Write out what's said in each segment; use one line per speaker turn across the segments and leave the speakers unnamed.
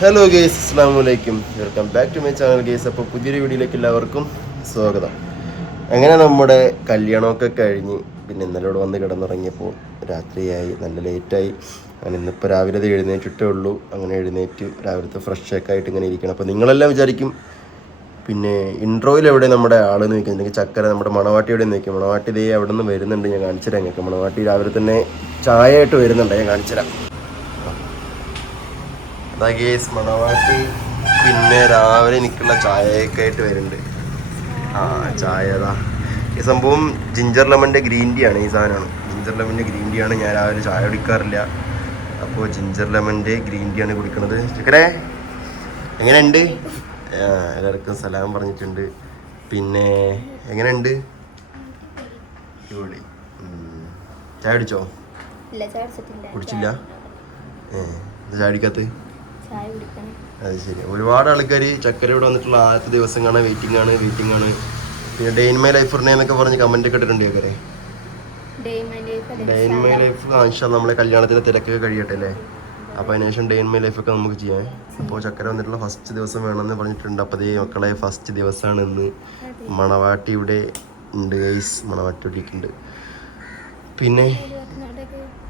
Hello guys അസ്സാം വലൈക്കും welcome back to my channel guys അപ്പോൾ പുതിയൊരു വീഡിയോയിലേക്ക് എല്ലാവർക്കും സ്വാഗതം. അങ്ങനെ നമ്മുടെ കല്യാണമൊക്കെ കഴിഞ്ഞ് പിന്നെ ഇന്നലോട് വന്ന് കിടന്നുറങ്ങിയപ്പോൾ രാത്രിയായി നല്ല ലേറ്റായി. അങ്ങനെ ഇന്നിപ്പോൾ രാവിലെ എഴുന്നേറ്റിട്ടേ ഉള്ളൂ. അങ്ങനെ എഴുന്നേറ്റ് രാവിലത്തെ ഫ്രഷ് ഒക്കെ ആയിട്ട് ഇങ്ങനെ ഇരിക്കണം. അപ്പോൾ നിങ്ങളെല്ലാം വിചാരിക്കും പിന്നെ ഇൻട്രോയിൽ എവിടെ നമ്മുടെ ആളെന്ന് നിൽക്കുന്നത് ചക്കര നമ്മുടെ മണവാട്ടി എവിടെ നിൽക്കും മണവാട്ടി ദേ അവിടെ നിന്ന് വരുന്നുണ്ട് ഞാൻ കാണിച്ചു ഞങ്ങൾക്ക് മണവാട്ടി രാവിലെ തന്നെ ചായ ആയിട്ട് വരുന്നുണ്ട് ഞാൻ കാണിച്ചു ഗേസ് മണവാട്ടി പിന്നെ രാവിലെ എനിക്കുള്ള ചായയൊക്കെ ആയിട്ട് വരുന്നുണ്ട്. ആ ചായ അതാ ഈ സംഭവം ജിഞ്ചർ ലെമന്റെ ഗ്രീൻ ടീ ആണ് ഈ സാധനമാണ്. ജിഞ്ചർ ലെമന്റെ ഗ്രീൻ ടീ ആണ് ഞാൻ രാവിലെ ചായ കുടിക്കാറില്ല. അപ്പോൾ ജിഞ്ചർ ലെമന്റെ ഗ്രീൻ ടീ ആണ് കുടിക്കുന്നത് ചക്കരേ എങ്ങനെയുണ്ട്? എല്ലാവർക്കും സലാം പറഞ്ഞിട്ടുണ്ട്. പിന്നെ എങ്ങനെയുണ്ട്? അടിപൊളി. ചായ കുടിച്ചോ? കുടിച്ചില്ല? ഏ ചായ
കുടിക്കണം
അത് ശരി. ഒരുപാട് ആൾക്കാർ ചക്കര ഇവിടെ വന്നിട്ടുള്ള ആദ്യത്തെ ദിവസം കാണാൻ വെയിറ്റിംഗ് ആണ് വെയിറ്റിംഗ് ആണ്. പിന്നെ ഡെയിൻ മൈ ലൈഫ് എന്നൊക്കെ പറഞ്ഞ് കമന്റ് ഒക്കെ ഇട്ടിട്ടുണ്ട് ചക്കരെ
day my life
day in my life ആവശ്യം നമ്മളെ കല്യാണത്തിന്റെ തിരക്കൊക്കെ കഴിയട്ടെ അല്ലേ? അപ്പോൾ അതിനുശേഷം ഡെയിൻ മൈ ലൈഫ് ഒക്കെ നമുക്ക് ചെയ്യാം. അപ്പോൾ ചക്കര വന്നിട്ടുള്ള ഫസ്റ്റ് ദിവസം വേണമെന്ന് പറഞ്ഞിട്ടുണ്ട്. അപ്പോൾ അതേ മക്കളെ ഫസ്റ്റ് ദിവസമാണ് ഇന്ന്. മണവാട്ടി ഇവിടെ ഉണ്ട് ഗൈസ് മണവാട്ടി ഇവിടെ ഇരിക്കുന്നുണ്ട് പിന്നെ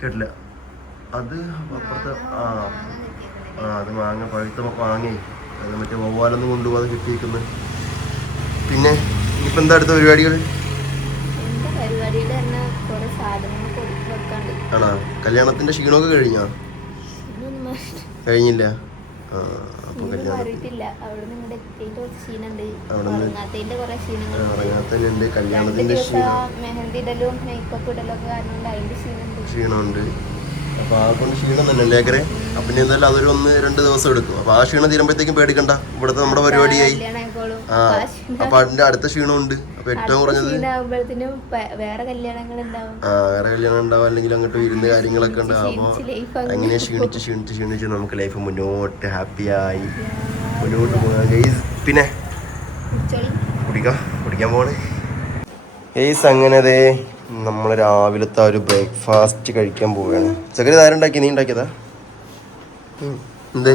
കേട്ടില്ല. അത് അപ്പുറത്തെ ആ. ആ അത് മാങ്ങ പഴുത്ത മാങ്ങേ. അത് മറ്റേ വവ്വാലൊന്നും കൊണ്ടുപോകാതെ കിട്ടിയിരിക്കുന്നത് പിന്നെ ഇനിയിപ്പോൾ എന്താ അടുത്ത പരിപാടികൾ ആണോ? കല്യാണത്തിന്റെ ക്ഷീണമൊക്കെ കഴിഞ്ഞോ? കഴിഞ്ഞില്ല? ആ അപ്പോൾ കല്യാണത്തിന്റെ ക്ഷീണമുണ്ട് അപ്പോൾ ആ കൊണ്ട് ക്ഷീണം തന്നെ ലേക്കരെ അപ്പം ഇനി എന്തായാലും അതൊരു ഒന്ന് രണ്ട് ദിവസം എടുക്കും. അപ്പോൾ ആ ക്ഷീണം തീരുമ്പോഴത്തേക്കും പേടിക്കണ്ട. ഇവിടുത്തെ നമ്മുടെ പരിപാടിയായി ആ അപ്പൊ അതിന്റെ അടുത്ത ക്ഷീണം ഉണ്ട് അപ്പോൾ ഏറ്റവും കുറഞ്ഞത്
ക്ഷീണാകുമ്പോഴത്തേനും വേറെ കല്യാണങ്ങൾ ഉണ്ടാവും
ആ വേറെ കല്യാണം ഉണ്ടാവും അല്ലെങ്കിൽ അങ്ങോട്ട് ഇരുന്ന് കാര്യങ്ങളൊക്കെ ഉണ്ട് അപ്പോൾ അങ്ങനെ ക്ഷീണിച്ച് ക്ഷീണിച്ച് ക്ഷീണിച്ച് നമുക്ക് ലൈഫ് മുന്നോട്ട് ഹാപ്പിയായി മുന്നോട്ട് പോകാം. പിന്നെ. കുടിക്കാം. കുടിക്കാൻ പോണേ ഏയ്സ് അങ്ങനെ നമ്മൾ രാവിലത്തെ ആ ഒരു ബ്രേക്ക്ഫാസ്റ്റ് കഴിക്കാൻ പോവുകയാണ്. ചക്കര ആരുണ്ടാക്കി നീ ഉണ്ടാക്കിയതാ? എന്തേ?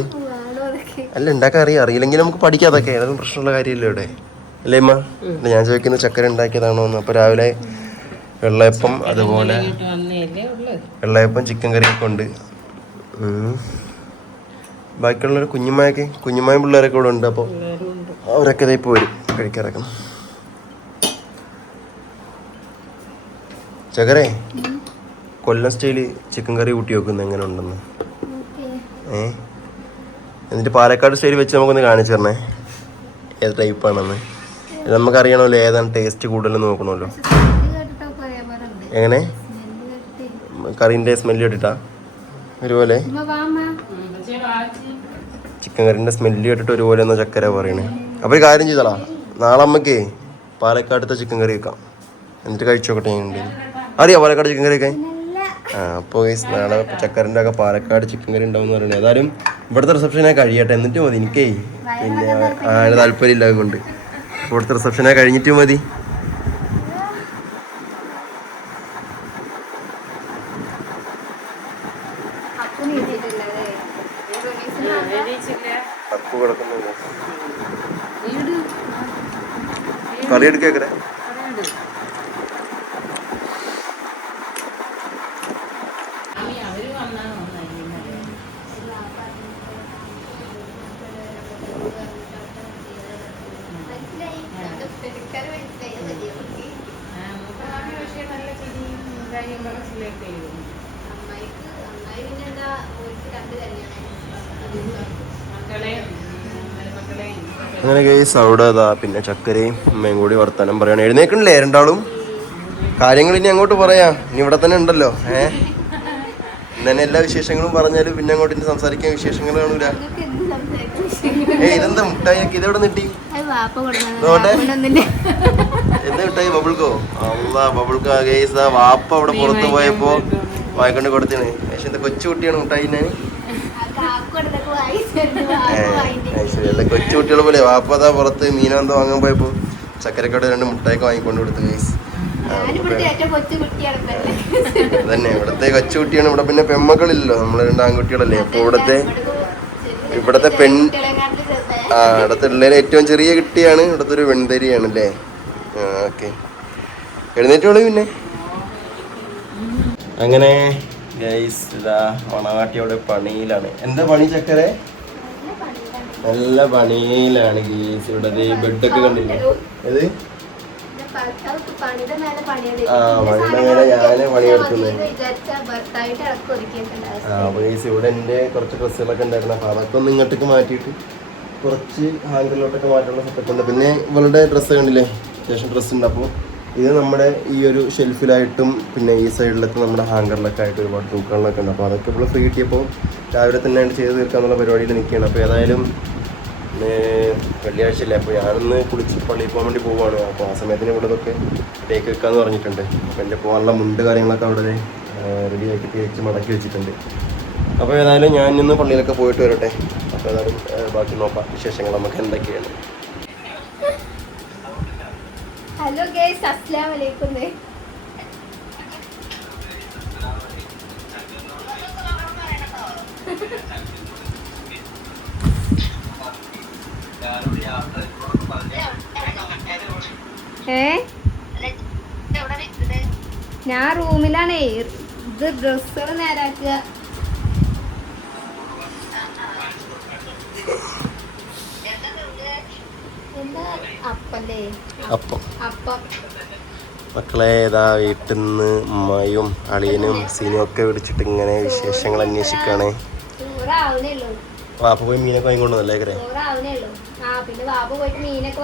അല്ല ഉണ്ടാക്കാൻ അറിയാം. അറിയില്ലെങ്കിൽ നമുക്ക് പഠിക്കാം അതൊക്കെ. അതൊന്നും പ്രശ്നമുള്ള കാര്യമില്ല ഇവിടെ? അല്ലേ അമ്മ അല്ല ഞാൻ ചോദിക്കുന്നത് ചക്കര ഉണ്ടാക്കിയതാണോ എന്ന്. അപ്പോൾ രാവിലെ വെള്ളയപ്പം അതുപോലെ വെള്ളയപ്പം ചിക്കൻ കറിയൊക്കെ ഉണ്ട്. ഉം. ബാക്കിയുള്ളവർ കുഞ്ഞുമായൊക്കെ കുഞ്ഞുമായും പിള്ളേരൊക്കെ ഇവിടെ ഉണ്ട്. അപ്പോൾ അവരൊക്കെ ഇതേ പോരും വരും. കഴിക്കാറൊക്കെ. ചകരേ കൊല്ലം സ്റ്റൈൽ ചിക്കൻ കറി കൂട്ടി വെക്കുന്നത് എങ്ങനെ ഉണ്ടെന്ന്. ഏ? എന്നിട്ട് പാലക്കാട് സ്റ്റൈൽ വെച്ച് നമുക്കൊന്ന് കാണിച്ചു തരണേ. ഏത് ടൈപ്പാണെന്ന് ആണെന്ന്? നമുക്കറിയണമല്ലോ ഏതാണ് ടേസ്റ്റ് കൂടുതൽ നോക്കണമല്ലോ. എങ്ങനെ. കറീന്റെ സ്മെല്ല് കേട്ടിട്ടാ? ഒരുപോലെ. ചിക്കൻ കറീന്റെ സ്മെല്ല് കേട്ടിട്ട് ഒരുപോലെ എന്ന ചക്കര പറയണേ. അപ്പോൾ ഒരു കാര്യം ചെയ്തോളാ നാളെ അമ്മക്കേ പാലക്കാടത്തെ ചിക്കൻ കറി വെക്കാം. എന്നിട്ട് കഴിച്ചു നോക്കട്ടെ ഞാൻ അറിയാം പാലക്കാട് ചിക്കൻ
കറിയൊക്കെ
ആ അപ്പോൾ ഈ നാളെ ചക്കരന്റെ ഒക്കെ പാലക്കാട് ചിക്കൻ കറി ഉണ്ടാവും എന്ന് പറയുന്നത് ഏതായാലും ഇവിടുത്തെ റിസപ്ഷനെ കഴിയട്ടെ. എന്നിട്ട് മതി എനിക്കേ. പിന്നെ ആ താല്പര്യമില്ല കൊണ്ട് ഇവിടുത്തെ റിസപ്ഷനെ കഴിഞ്ഞിട്ട് മതി.
കറി നീട്ടിട്ടില്ല അല്ലേ? ഈ റമീസിന് വന്നാ
അപ്പു കിടക്കുന്നുണ്ട് കറി എടുക്കേക്കരെ
മനസ്സിലായി. പെരുക്കാര് മനസ്സിലായി. അത് മതി നമുക്ക്. അമ്മായിക്ക് അമ്മായി പിന്നെ എന്താ ഓർക്ക് രണ്ട് കല്യാണം.
അങ്ങനെ കേസ് അവിടെ അതാ പിന്നെ ചക്കരയും അമ്മയും കൂടി വർത്താനം പറയണം. എഴുന്നേക്കണില്ലേ രണ്ടാളും? കാര്യങ്ങൾ ഇനി അങ്ങോട്ട് പറയാം. ഇനി ഇവിടെ തന്നെ ഉണ്ടല്ലോ. ഏ? ഇന്നെ എല്ലാ വിശേഷങ്ങളും പറഞ്ഞാലും പിന്നെ അങ്ങോട്ട് ഇനി സംസാരിക്കാൻ വിശേഷങ്ങൾ കാണൂല. ഏ ഇതെന്താ മുട്ടായി ഇതെവിടെ നിട്ടി
വാപ്പ
എന്താ ബബിൾക്കോ? അള്ളാ ബബിൾക്കോ വാപ്പ അവിടെ പുറത്ത് പോയപ്പോ വായിക്കൊണ്ട് കൊടുത്തിന്. പക്ഷെ എന്താ കൊച്ചുകുട്ടിയാണ് മിഠായിനെ
കാക്കൊടുത്തൊക്കെ വായിച്ചിരുന്നു വാപ്പ വാങ്ങിട്ട്.
ശരി. അല്ല കൊച്ചു കുട്ടികളെ പോലെ വാപ്പതാ പുറത്ത് മീനെന്തോ വാങ്ങാൻ പോയപ്പോ ചക്കരക്കട രണ്ട് മുട്ടായിക്ക് വാങ്ങിക്കൊണ്ട് കൊടുത്തു തന്നെ ഇവിടത്തെ കൊച്ചുകുട്ടിയാണ് ഇവിടെ പിന്നെ പെമ്മക്കളില്ലല്ലോ. നമ്മൾ രണ്ട് ആൺകുട്ടികളല്ലേ. അപ്പൊ ഇവിടത്തെ ഇവിടത്തെ പെൺ. ആ ഇവിടുത്തെ ഏറ്റവും ചെറിയ കിട്ടിയാണ് ഇവിടുത്തെ ഒരു വെൺതരിയാണ് അല്ലേ ഓക്കെ എഴുന്നേറ്റോളൂ പിന്നെ അങ്ങനെ ഗൈസ് ഇതാ പണിയിലാണ് എന്താ പണി ചക്കരെ
നല്ല പണിയിലാണ്.
ഗീസ് ഇവിടെ ബെഡൊക്കെ കണ്ടില്ലേ ഏത്. ആ, പണിയുടെ മേലെ ഞാൻ പണിയെടുക്കുന്നത്. ആ. അപ്പോൾ ഇവിടെ എന്റെ കുറച്ച് ഡ്രസ്സുകളൊക്കെ ഉണ്ടായിരുന്നു അപ്പൊ അതൊക്കെ ഒന്ന് ഇങ്ങോട്ടേക്ക് മാറ്റിയിട്ട് കുറച്ച് ഹാങ്കറിലോട്ടൊക്കെ മാറ്റാനുള്ള സെറ്റപ്പ് ഉണ്ട്. പിന്നെ ഇവളുടെ ഡ്രസ്സ് കണ്ടില്ലേ? അത്യാവശ്യം ഡ്രസ്സ് ഉണ്ട്. അപ്പോൾ ഇത് നമ്മുടെ ഈ ഒരു ഷെൽഫിലായിട്ടും പിന്നെ ഈ സൈഡിലൊക്കെ നമ്മുടെ ഹാങ്കറിലൊക്കെ ആയിട്ട് ഒരുപാട് തൂക്കങ്ങളിലൊക്കെ ഉണ്ട്. അപ്പോൾ അതൊക്കെ ഇപ്പോൾ ഫ്രീ കിട്ടിയപ്പോൾ രാവിലെ തന്നെ ആയിട്ട് ചെയ്ത് തീർക്കാന്നുള്ള പരിപാടിയിൽ നിൽക്കുകയാണ്. അപ്പോൾ ഏതായാലും വെള്ളിയാഴ്ച അല്ലേ അപ്പോൾ ഞാനൊന്ന് കുളിച്ച് പള്ളിയിൽ പോകാൻ വേണ്ടി പോവുകയാണ്. അപ്പോൾ ആ സമയത്തിന് ഇവിടെ ഇതൊക്കെ ടേക്ക് വെക്കാമെന്ന് പറഞ്ഞിട്ടുണ്ട്. അപ്പോൾ എന്റെ പോകാനുള്ള മുണ്ട് കാര്യങ്ങളൊക്കെ അവിടെ റെഡിയാക്കി തേച്ച് മടക്കി വെച്ചിട്ടുണ്ട്. അപ്പോൾ ഏതായാലും ഞാൻ ഇന്ന് പള്ളിയിലൊക്കെ പോയിട്ട് വരട്ടെ. അപ്പോൾ ഏതായാലും ബാക്കി നോക്കാം വിശേഷങ്ങൾ നമുക്ക് എന്തൊക്കെയാണ്?
ഹലോ ഗേസ് അസ്ലാം വലൈക്കും ഏ? ഞാൻ റൂമിലാണേ ഇത് ഡ്രസ്സുകൾ നേരാക്കുക എന്താ അപ്പല്ലേ
അപ്പം. മക്കളെ ഏതാ വീട്ടിൽ നിന്ന് ഉമ്മയും അളിയനും സീനും ഒക്കെ വിളിച്ചിട്ട് ഇങ്ങനെ വിശേഷങ്ങൾ അന്വേഷിക്കുകയാണ്
ഉള്ളൂ
വാപ്പ പോയി മീനൊക്കെ വാങ്ങിക്കൊണ്ടുവന്നല്ലേ കരേ
പിന്നെ പോയിട്ട് മീനൊക്കെ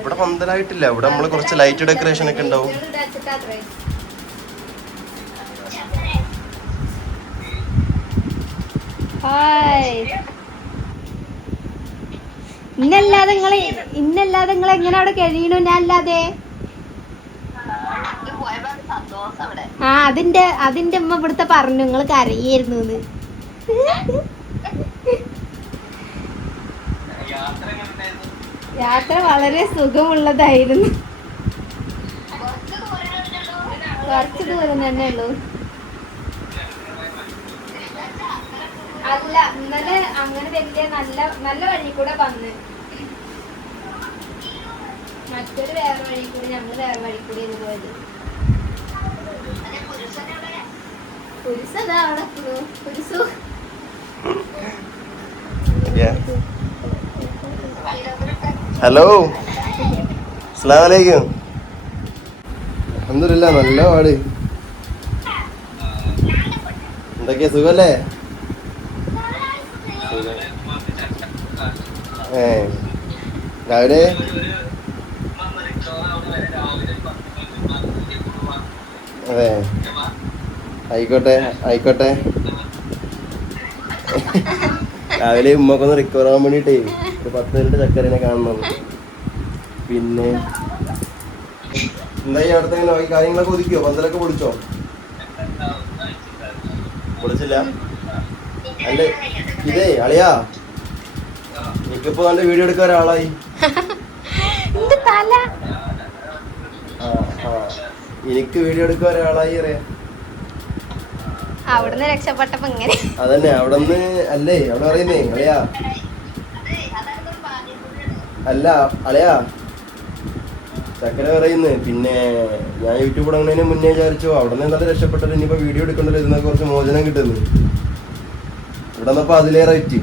ഇവിടെ
പന്തലായിട്ടില്ല. ഇവിടെ നമ്മൾ കുറച്ച് ലൈറ്റ് ഡെക്കറേഷൻ ഒക്കെ ഉണ്ടാവും.
ഹായ്. ഇന്നല്ലാതെ നിങ്ങളെ ഇന്നല്ലാതെ നിങ്ങൾ എങ്ങനെ അവിടെ കഴിയണു? ഞാൻ അല്ലാതെ. ആ അതിന്റെ അതിന്റെ അമ്മ ഇവിടുത്തെ പറഞ്ഞു. നിങ്ങൾ കരയായിരുന്നു യാത്ര വളരെ സുഖമുള്ളതായിരുന്നു. കുറച്ച് ദൂരം തന്നെ ഉള്ളൂ. അല്ല ഇന്നലെ അങ്ങനെ വലിയ നല്ല നല്ല വഴി കൂടെ വന്ന്. മറ്റൊരു വേറെ വഴി കൂടി ഞങ്ങൾ വേറെ വഴി കൂടി എന്ന് പോയത്.
ഹലോ അസ്സാം വലൈക്കും അന്തരില്ല നല്ല പാട്. എന്തൊക്കെയാ സുഖല്ലേ? രാവിലെ? അതെ. ആയിക്കോട്ടെ ആയിക്കോട്ടെ. രാവിലെ ഉമ്മക്കൊന്ന് റിക്കവർ ആവാൻ വേണ്ടിട്ടേ ഒരു പത്ത് മിനിറ്റ് ചക്കരനെ കാണണം. പിന്നെ എന്തായി അടുത്ത ഈ കാര്യങ്ങളൊക്കെ ഒതുക്കിയോ? പന്തലൊക്കെ പൊളിച്ചോ? പൊളിച്ചില്ല. അല്ലേ ഇതേ അളിയാ. എനിക്കിപ്പോ നല്ല വീഡിയോ എടുക്കാൻ ഒരാളായി. എനിക്ക് വീഡിയോ എടുക്കാൻ ഒരാളായി അറിയാം.
അവിടുന്ന് രക്ഷപ്പെട്ടപ്പോ ഇങ്ങനെ.
അതന്നെ അവിടുന്ന് അല്ലേ അവിടെ അറിയുന്നേ അളിയാ. അല്ല അളിയാ. ചക്കര പറയുന്നു പിന്നെ ഞാൻ യൂട്യൂബ് തുടങ്ങുന്നതിന് മുന്നേ വിചാരിച്ചു അവിടെ നിന്ന് എന്തായാലും രക്ഷപ്പെട്ടത് ഇനിയിപ്പോ വീഡിയോ എടുക്കണ്ടല്ലോ ഇതിനൊക്കെ കുറച്ച് മോചനം കിട്ടുന്നു. ഇവിടെ നിന്നപ്പോ അതിലേറെ പറ്റി.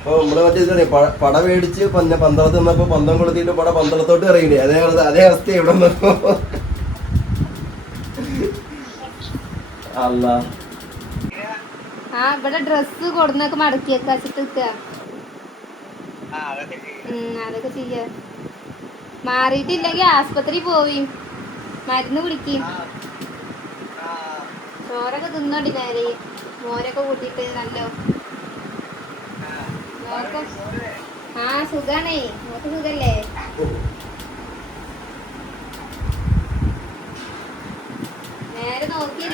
അപ്പൊ നമ്മൾ മറ്റേ പട മേടിച്ച് പന്ന പന്തളത്ത് നിന്നപ്പോ പന്തം കൊളുത്തിയിട്ട് പട പന്തളത്തോട്ട് അറിയില്ലേ അതേ അതേ അവസ്ഥ ഇവിടെ നിന്നപ്പോ അല്ല.
ആ ഇവിടെ ഡ്രസ് കൊടുന്നൊക്കെ മടക്കി വെക്കാ വെച്ചിട്ട് നിക്ക. ഉം, അതൊക്കെ ചെയ്യാ. മാറിയിട്ടില്ലെങ്കിൽ ആസ്പത്രി പോയി മരുന്ന് കുടിക്കും. ചോറൊക്കെ തിന്നോണ്ടില്ലേ നേരെ. മോരൊക്കെ കൂട്ടിയിട്ട് നല്ല ആ നേരെ നോക്കി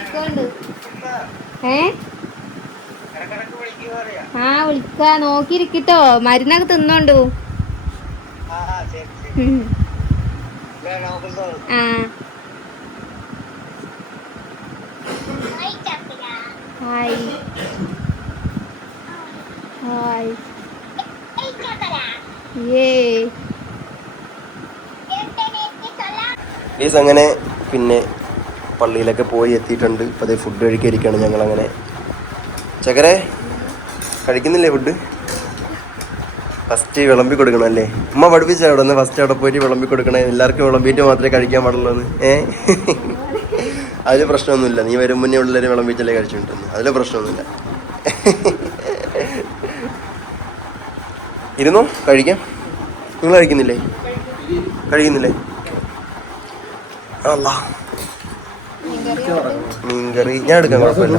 ആ വിളിക്ക. നോക്കിയിരിക്കട്ടോ. മരുന്നൊക്കെ തിന്നോണ്ടു. ആ ഹായ് ഹായ്
ഗൈസ് അങ്ങനെ പിന്നെ പള്ളിയിലൊക്കെ പോയി എത്തിയിട്ടുണ്ട്. ഇപ്പം അതേ ഫുഡ് കഴിക്കാതിരിക്കുകയാണ് ഞങ്ങൾ അങ്ങനെ ചക്കരെ കഴിക്കുന്നില്ലേ ഫുഡ് ഫസ്റ്റ് വിളമ്പി കൊടുക്കണം അല്ലേ? ഉമ്മ പഠിപ്പിച്ച അവിടെ നിന്ന് ഫസ്റ്റ് അവിടെ പോയിട്ട് വിളമ്പി കൊടുക്കണേ. എല്ലാവർക്കും വിളമ്പിയിട്ട് മാത്രമേ കഴിക്കാൻ പാടുള്ളൂ ഏ? അതിൽ പ്രശ്നമൊന്നുമില്ല. നീ വരും മുന്നേ ഉള്ളവരെ വിളമ്പിച്ചല്ലേ കഴിച്ചിട്ടുണ്ടെന്ന് അതിൽ പ്രശ്നമൊന്നുമില്ല. ഇരുന്നോ? കഴിക്കാം. നിങ്ങൾ കഴിക്കുന്നില്ലേ? കഴിക്കുന്നില്ലേ? അല്ല മീൻകറി. ഞാൻ എടുക്കാം കുഴപ്പമില്ല.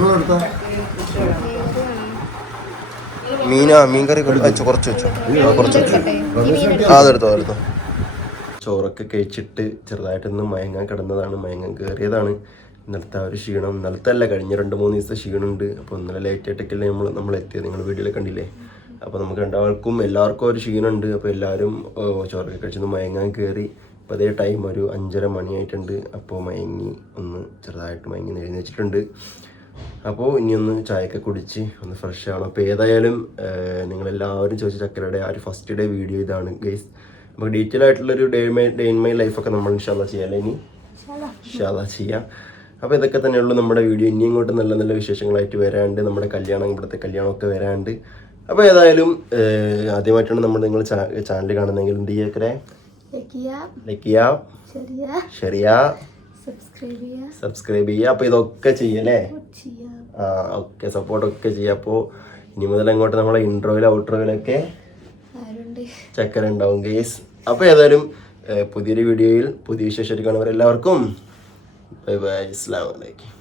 മീനാ മീൻകറി കുറച്ച് കുറച്ച് വെച്ചു. കുറച്ച് വെച്ചു. അതെടുത്തോ അതെടുത്തോ ചോറൊക്കെ കഴിച്ചിട്ട് ചെറുതായിട്ട് ചെറുതായിട്ടൊന്ന് മയങ്ങാൻ കിടന്നതാണ്. മയങ്ങാൻ കയറിയതാണ്. ഇന്നലത്തെ ആ ഒരു ക്ഷീണം. ഇന്നലത്തെ അല്ല കഴിഞ്ഞ രണ്ട് മൂന്ന് ദിവസത്തെ ക്ഷീണമുണ്ട്. അപ്പോൾ ഇന്നലെ ലേറ്റ് ആയിട്ടൊക്കെയല്ലേ നമ്മൾ നമ്മൾ എത്തിയത്. നിങ്ങൾ വീഡിയോയിൽ കണ്ടില്ലേ? അപ്പോൾ നമുക്ക് രണ്ടാൾക്കും എല്ലാവർക്കും ഒരു ക്ഷീണമുണ്ട് അപ്പോൾ എല്ലാവരും ചോറൊക്കെ കഴിച്ചൊന്ന് മയങ്ങാൻ കയറി അപ്പോൾ അതേ ടൈം ഒരു അഞ്ചര മണിയായിട്ടുണ്ട്. അപ്പോൾ മയങ്ങി ഒന്ന് ചെറുതായിട്ട് മയങ്ങി എഴുന്നേച്ചിട്ടുണ്ട് അപ്പോൾ ഇനി ഒന്ന് ചായയൊക്കെ കുടിച്ച് ഒന്ന് ഫ്രഷ് ആവണം. അപ്പോൾ ഏതായാലും നിങ്ങൾ നിങ്ങളെല്ലാവരും ചോദിച്ച ചക്കരയുടെ ആ ഒരു ഫസ്റ്റ് ഡേ വീഡിയോ ഇതാണ് ഗൈസ് അപ്പോൾ ഡീറ്റെയിൽ ആയിട്ടുള്ളൊരു day my day in my ലൈഫൊക്കെ നമ്മൾ ഇൻഷാല്ല ചെയ്യാമല്ലേ ഇനി? ഇൻഷാല്ല ചെയ്യാം. അപ്പോൾ ഇതൊക്കെ തന്നെയുള്ളൂ നമ്മുടെ വീഡിയോ ഇനി ഇങ്ങോട്ട് നല്ല നല്ല വിശേഷങ്ങളായിട്ട് വരാണ്ട്. നമ്മുടെ കല്യാണം ഇവിടുത്തെ കല്യാണമൊക്കെ വരാണ്ട്. അപ്പോൾ ഏതായാലും ആദ്യമായിട്ടാണ് നമ്മൾ നിങ്ങൾ ചാനൽ കാണുന്നതെങ്കിൽ എന്ത് ചെയ്യേക്കരെ
ചെയ്യുക. സബ്സ്ക്രൈബ് ചെയ്യുക.
ചെയ്യുക. അപ്പോൾ ഇതൊക്കെ ചെയ്യല്ലേ
ചെയ്യുക.
ആ ഓക്കെ സപ്പോർട്ടൊക്കെ ചെയ്യാം അപ്പോൾ ഇനി മുതൽ അങ്ങോട്ട് നമ്മളെ ഇൻട്രോയിലും ഔട്ട്രോയിലൊക്കെ ചക്കര ഉണ്ടാവും ഗേസ് അപ്പോൾ ഏതായാലും പുതിയൊരു വീഡിയോയിൽ പുതിയ വിശേഷം കാണുന്നവർ എല്ലാവർക്കും ബൈ ബൈ അസ്സാം വലൈക്കും